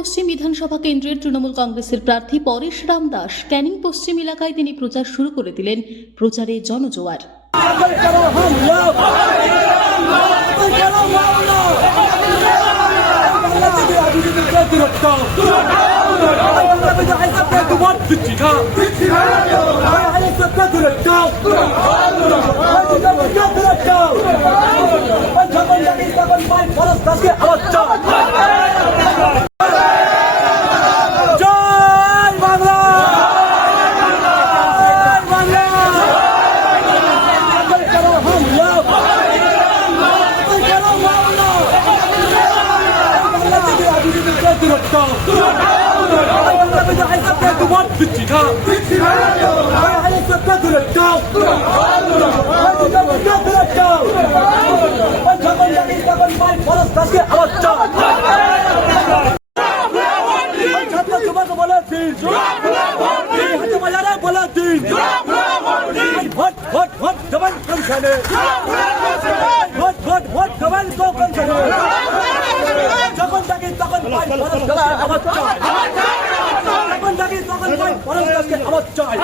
পশ্চিম বিধানসভা কেন্দ্রের তৃণমূল কংগ্রেসের প্রার্থী পরেশ রাম দাস ক্যানিং পশ্চিম এলাকায় তিনি প্রচার শুরু করে দিলেন। প্রচারে জনজোয়ার। আমার চাই